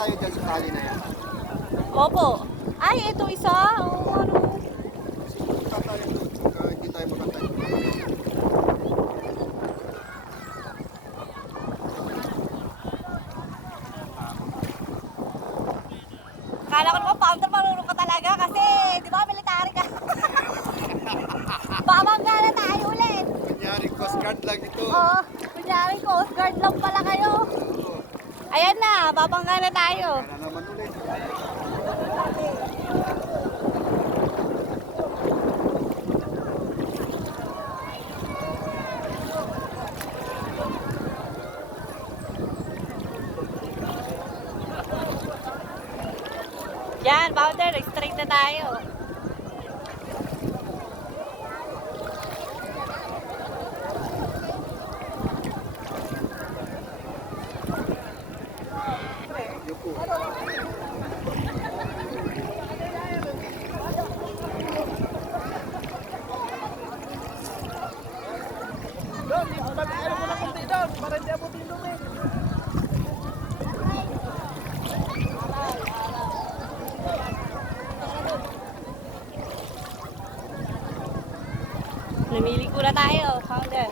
tayo dyan sa tali na yan. Opo. Ay, ito isa. Oh, ano. Punta tayo doon. Hindi tayo makatayo. Kala ko naman, founder, marunong ka talaga kasi, di ba, military ka. Babangga na tayo ulit. Kunyari, Coast Guard lang ito. Oo, kunyari Coast Guard lang pala kayo. Ayan na, babangga na tayo. Kaya naman ulit. Yan, founder, straight na tayo. Yuko. Doon, mag-ano mo na kunti doon, para hindi abutin doon eh. Namili ko na tayo, founder.